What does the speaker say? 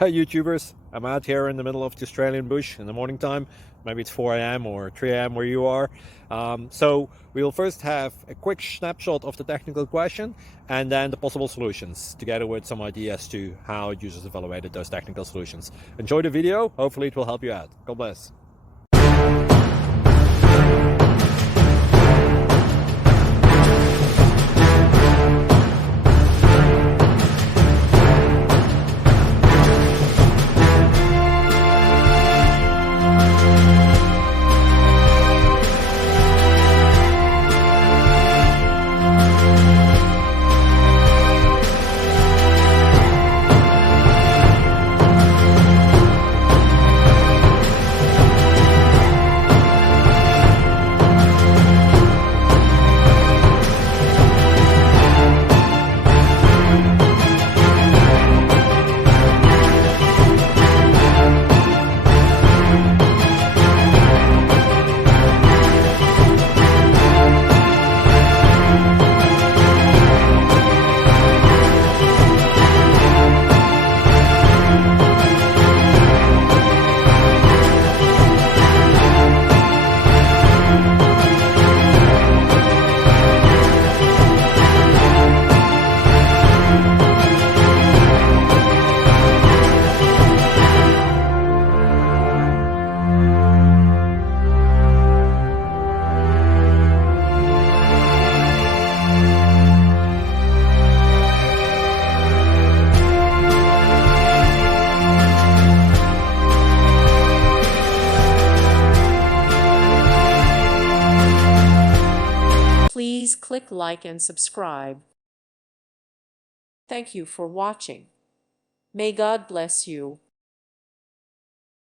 Hi YouTubers, I'm out here in the middle of the Australian bush in the morning time. Maybe it's 4 a.m. or 3 a.m. where you are. So we'll first have a quick snapshot of the technical question and then the possible solutions, together with some ideas to how users evaluated those technical solutions. Enjoy the video, hopefully it will help you out. God bless. Please click like and subscribe. Thank you for watching. May God bless you.